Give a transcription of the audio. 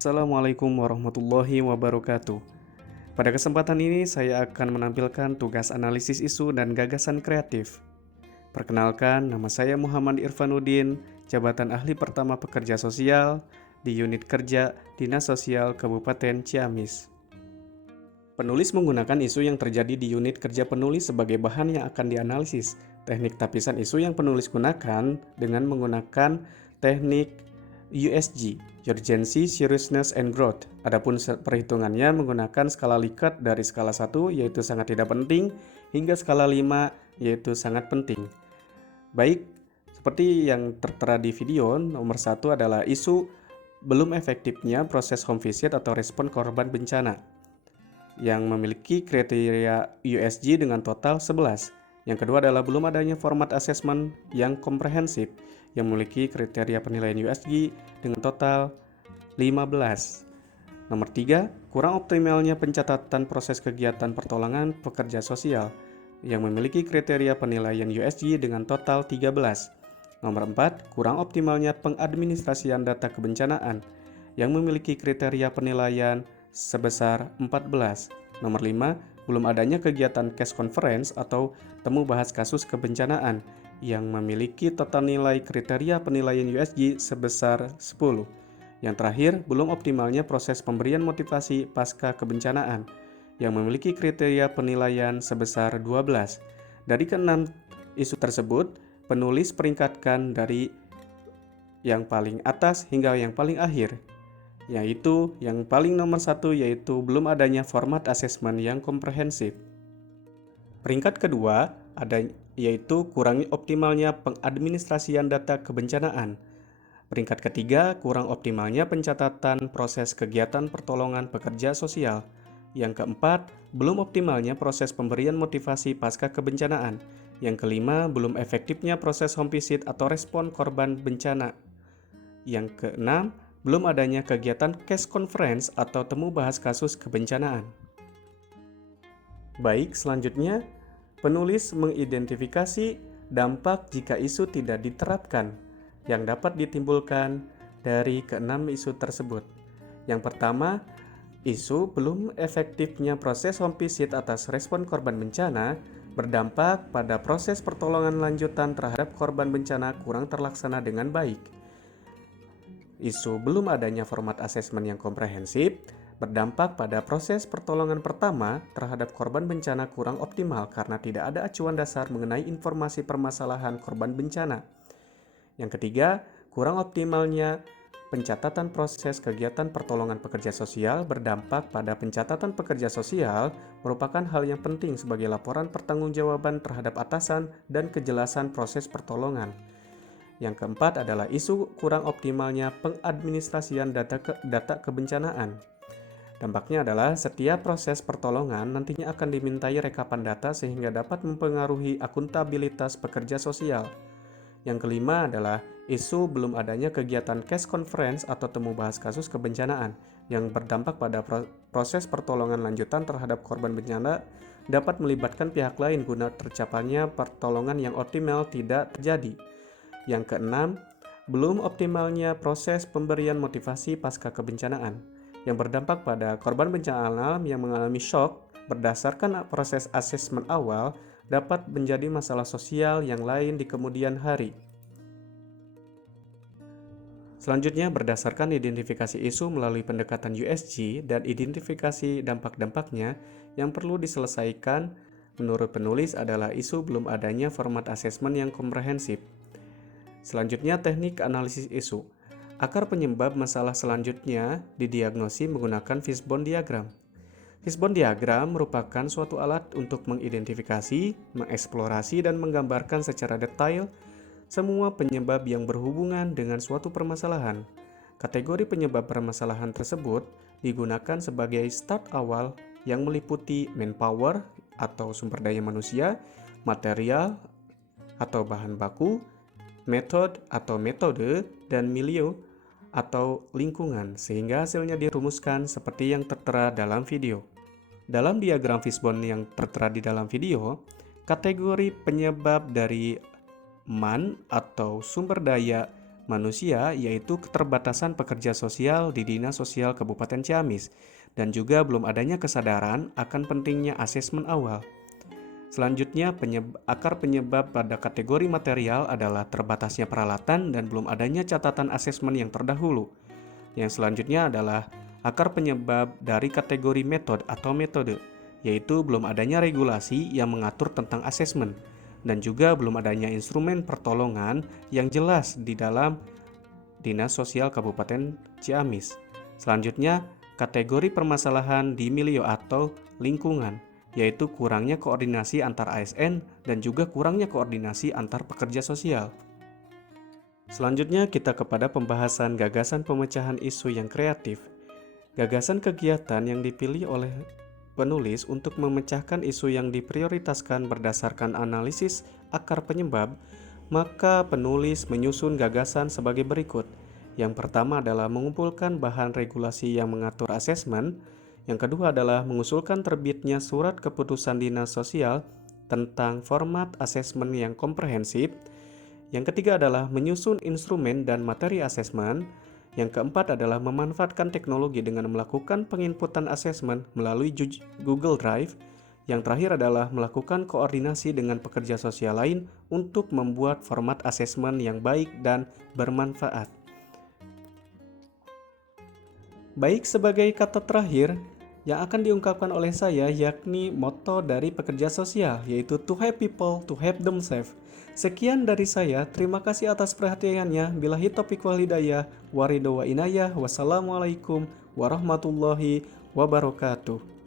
Assalamualaikum warahmatullahi wabarakatuh. Pada kesempatan ini saya akan menampilkan tugas analisis isu dan gagasan kreatif. Perkenalkan, nama saya Muhammad Irfanuddin, jabatan ahli pertama pekerja sosial di unit kerja Dinas Sosial Kabupaten Ciamis. Penulis menggunakan isu yang terjadi di unit kerja penulis sebagai bahan yang akan dianalisis. Teknik tapisan isu yang penulis gunakan dengan menggunakan teknik USG, Urgency, Seriousness, and Growth. Adapun perhitungannya menggunakan skala Likert dari skala 1 yaitu sangat tidak penting hingga skala 5 yaitu sangat penting. Baik, seperti yang tertera di video, nomor 1 adalah isu belum efektifnya proses home visit atau respon korban bencana yang memiliki kriteria USG dengan total 11. Yang kedua adalah belum adanya format asesmen yang komprehensif yang memiliki kriteria penilaian USG dengan total 15. Nomor 3, kurang optimalnya pencatatan proses kegiatan pertolongan pekerja sosial yang memiliki kriteria penilaian USG dengan total 13. Nomor 4, kurang optimalnya pengadministrasian data kebencanaan yang memiliki kriteria penilaian sebesar 14. Nomor 5, belum adanya kegiatan case conference atau temu bahas kasus kebencanaan yang memiliki total nilai kriteria penilaian USG sebesar 10. Yang terakhir, belum optimalnya proses pemberian motivasi pasca kebencanaan yang memiliki kriteria penilaian sebesar 12. Dari keenam isu tersebut, penulis peringkatkan dari yang paling atas hingga yang paling akhir, yaitu yang paling nomor 1 yaitu belum adanya format asesmen yang komprehensif. Peringkat kedua yaitu kurang optimalnya pengadministrasian data kebencanaan. Peringkat ketiga, kurang optimalnya pencatatan proses kegiatan pertolongan pekerja sosial. Yang keempat, belum optimalnya proses pemberian motivasi pasca kebencanaan. Yang kelima, belum efektifnya proses home visit atau respon korban bencana. Yang keenam, belum adanya kegiatan case conference atau temu bahas kasus kebencanaan. Baik, selanjutnya penulis mengidentifikasi dampak jika isu tidak diterapkan yang dapat ditimbulkan dari keenam isu tersebut. Yang pertama, isu belum efektifnya proses home visit atas respon korban bencana berdampak pada proses pertolongan lanjutan terhadap korban bencana kurang terlaksana dengan baik. Isu belum adanya format asesmen yang komprehensif berdampak pada proses pertolongan pertama terhadap korban bencana kurang optimal karena tidak ada acuan dasar mengenai informasi permasalahan korban bencana. Yang ketiga, kurang optimalnya pencatatan proses kegiatan pertolongan pekerja sosial berdampak pada pencatatan pekerja sosial merupakan hal yang penting sebagai laporan pertanggungjawaban terhadap atasan dan kejelasan proses pertolongan. Yang keempat adalah isu kurang optimalnya pengadministrasian data kebencanaan. Dampaknya adalah setiap proses pertolongan nantinya akan dimintai rekapan data sehingga dapat mempengaruhi akuntabilitas pekerja sosial. Yang kelima adalah isu belum adanya kegiatan case conference atau temu bahas kasus kebencanaan yang berdampak pada proses pertolongan lanjutan terhadap korban bencana dapat melibatkan pihak lain guna tercapainya pertolongan yang optimal tidak terjadi. Yang keenam, belum optimalnya proses pemberian motivasi pasca kebencanaan yang berdampak pada korban bencana alam yang mengalami shock berdasarkan proses asesmen awal dapat menjadi masalah sosial yang lain di kemudian hari. Selanjutnya, berdasarkan identifikasi isu melalui pendekatan USG dan identifikasi dampak-dampaknya yang perlu diselesaikan menurut penulis adalah isu belum adanya format asesmen yang komprehensif. Selanjutnya, teknik analisis isu. Akar penyebab masalah selanjutnya didiagnosis menggunakan fishbone diagram. Fishbone diagram merupakan suatu alat untuk mengidentifikasi, mengeksplorasi, dan menggambarkan secara detail semua penyebab yang berhubungan dengan suatu permasalahan. Kategori penyebab permasalahan tersebut digunakan sebagai start awal yang meliputi manpower atau sumber daya manusia, material atau bahan baku, metode atau metode, dan milieu atau lingkungan, sehingga hasilnya dirumuskan seperti yang tertera dalam video. Dalam diagram fishbone yang tertera di dalam video, kategori penyebab dari man atau sumber daya manusia, yaitu keterbatasan pekerja sosial di Dinas Sosial Kabupaten Ciamis, dan juga belum adanya kesadaran akan pentingnya asesmen awal. Selanjutnya, akar penyebab pada kategori material adalah terbatasnya peralatan dan belum adanya catatan asesmen yang terdahulu. Yang selanjutnya adalah akar penyebab dari kategori metode, yaitu belum adanya regulasi yang mengatur tentang asesmen dan juga belum adanya instrumen pertolongan yang jelas di dalam Dinas Sosial Kabupaten Ciamis. Selanjutnya, kategori permasalahan di milio atau lingkungan, yaitu kurangnya koordinasi antar ASN dan juga kurangnya koordinasi antar pekerja sosial. Selanjutnya kita kepada pembahasan gagasan pemecahan isu yang kreatif. Gagasan kegiatan yang dipilih oleh penulis untuk memecahkan isu yang diprioritaskan berdasarkan analisis akar penyebab, maka penulis menyusun gagasan sebagai berikut. Yang pertama adalah mengumpulkan bahan regulasi yang mengatur asesmen. Yang kedua adalah mengusulkan terbitnya surat keputusan Dinas Sosial tentang format asesmen yang komprehensif. Yang ketiga adalah menyusun instrumen dan materi asesmen. Yang keempat adalah memanfaatkan teknologi dengan melakukan penginputan asesmen melalui Google Drive. Yang terakhir adalah melakukan koordinasi dengan pekerja sosial lain untuk membuat format asesmen yang baik dan bermanfaat. Baik, sebagai kata terakhir yang akan diungkapkan oleh saya yakni motto dari pekerja sosial, yaitu to help people to help themselves. Sekian dari saya, terima kasih atas perhatiannya. Billahi taufiq wal hidayah, waridho wa inayah, wassalamualaikum warahmatullahi wabarakatuh.